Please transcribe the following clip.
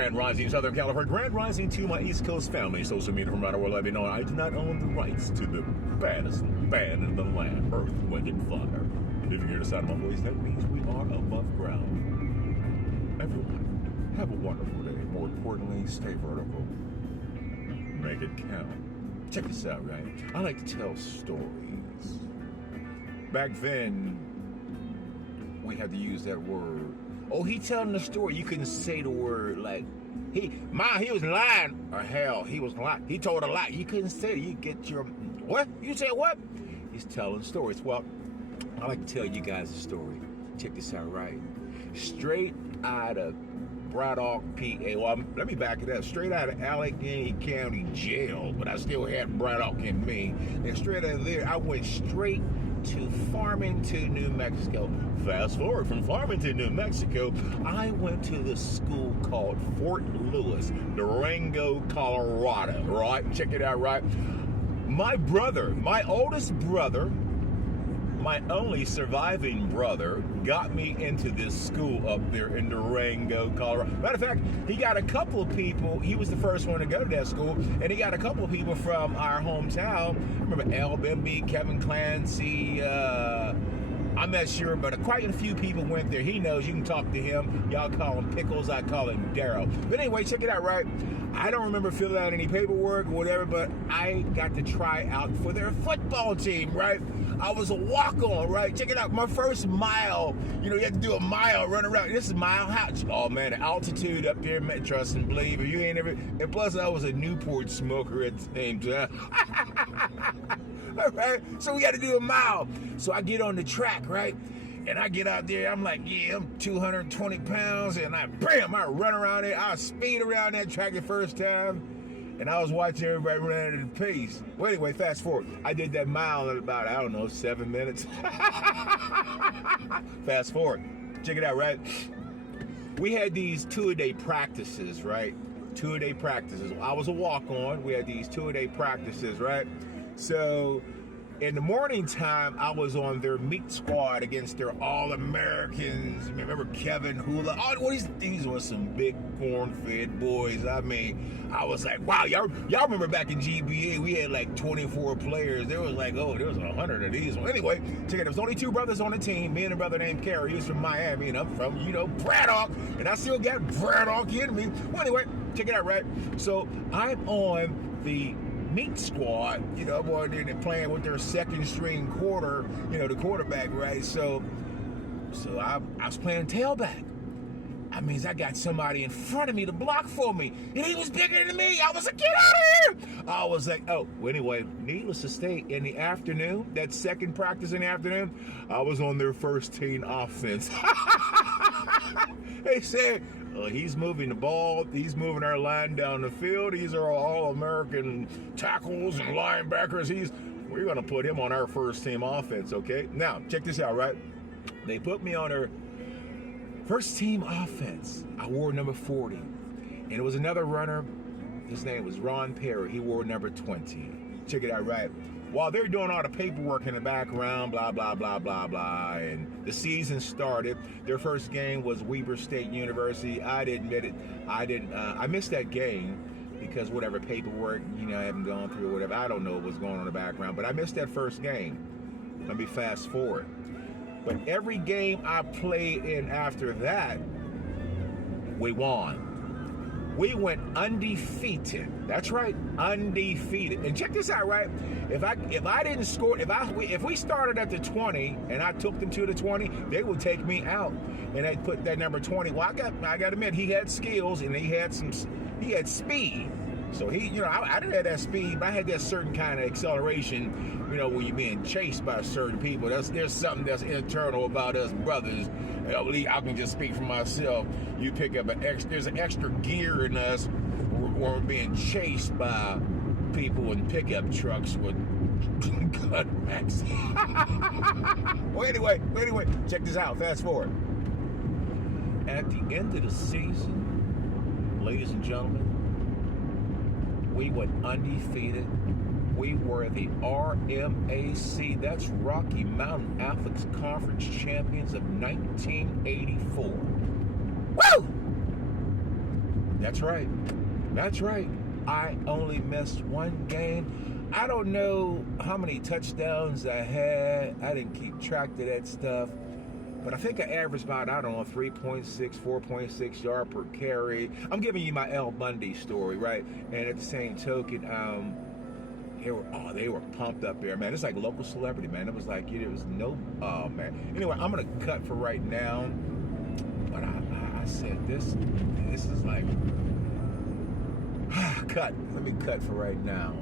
Grand Rising, Southern California. Grand Rising to my East Coast family. Social media from around the world, let me know I do not own the rights to the baddest band in the land, Earth, Wind, and Fire. If you hear the sound of my voice, that means we are above ground. Everyone, have a wonderful day. More importantly, stay vertical. Make it count. Check this out, right? I like to tell stories. Back then, we had to use that word. Oh, he telling the story. You couldn't say the word like, he was lying. Or hell, he was lying. He told a lie. You couldn't say it. You get your, what? You said what? He's telling stories. Well, I like to tell you guys a story. Check this out, right? Straight out of Braddock, PA. Well, let me back it up. Straight out of Allegheny County Jail, but I still had Braddock in me. And straight out of there, I went straight to Farmington, New Mexico. Fast forward from Farmington, New Mexico, I went to the school called Fort Lewis, Durango, Colorado, right? Check it out, right? My brother, my oldest brother, my only surviving brother, got me into this school up there in Durango, Colorado. Matter of fact, he got a couple of people. He was the first one to go to that school, and he got a couple of people from our hometown. Remember Al Bimby, Kevin Clancy, I'm not sure, but quite a few people went there. He knows. You can talk to him. Y'all call him Pickles. I call him Daryl. But anyway, check it out, right? I don't remember filling out any paperwork or whatever, but I got to try out for their football team, right? I was a walk-on, right? Check it out. My first mile, you have to do a mile, run around. This is Mile High. Oh, man, the altitude up there, man, trust and believe. You ain't ever. And plus, I was a Newport smoker at the same time. All right, so we got to do a mile. So I get on the track, right? And I get out there. I'm like, yeah, I'm 220 pounds. And I run around there. I speed around that track the first time. And I was watching everybody run at the pace. Well, anyway, fast forward. I did that mile in about, 7 minutes. Fast forward. Check it out, right? We had these 2-a-day practices, right? 2-a-day practices. I was a walk-on. We had these 2-a-day practices, right? So in the morning time, I was on their meat squad against their All-Americans. Remember Kevin Hula? Oh, these were some big corn-fed boys. I mean, I was like, wow, y'all remember back in GBA, we had like 24 players. There was like, there was 100 of these. Well, anyway, check it out. There was only 2 brothers on the team. Me and a brother named Kerry. He was from Miami, and I'm from, Braddock. And I still got Braddock in me. Well, anyway, check it out, right? So I'm on the meat squad, boy, they're playing with their second string quarter, the quarterback, right? So I was playing tailback. I mean, I got somebody in front of me to block for me, and he was bigger than me. I was like, get out of here! I was like, well, anyway, needless to say, in the afternoon, that second practice in the afternoon, I was on their first team offense. They said, he's moving the ball. He's moving our line down the field. These are all-American tackles and linebackers. We're going to put him on our first team offense, okay? Now, check this out, right? They put me on their first team offense. I wore number 40. And it was another runner. His name was Ron Perry. He wore number 20. Check it out, right? While they're doing all the paperwork in the background, blah, blah, blah, blah, blah, and the season started. Their first game was Weber State University. I admit it. I missed that game because whatever paperwork, I haven't gone through or whatever. I don't know what was going on in the background, but I missed that first game. Let me fast forward. But every game I played in after that, we won. We went undefeated. That's right, undefeated. And check this out, right? If I didn't score, if we started at the 20 and I took them to the 20, they would take me out. And they put that number 20. Well, I got to admit, he had skills and he had speed. So I didn't have that speed, but I had that certain kind of acceleration, when you're being chased by certain people. There's something that's internal about us brothers. At least I can just speak for myself. You pick up there's an extra gear in us when we're being chased by people in pickup trucks with gun racks. Well, anyway, check this out. Fast forward. At the end of the season, ladies and gentlemen, we went undefeated. We were the RMAC, that's Rocky Mountain Athletics Conference champions of 1984. Woo! That's right. That's right. I only missed one game. I don't know how many touchdowns I had. I didn't keep track of that stuff. But I think I averaged about, I don't know, 3.6, 4.6 yard per carry. I'm giving you my L. Bundy story, right? And at the same token, they were pumped up there, man. It's like local celebrity, man. It was like, there was no, oh, man. Anyway, I'm going to cut for right now. But I said, this is like, cut. Let me cut for right now.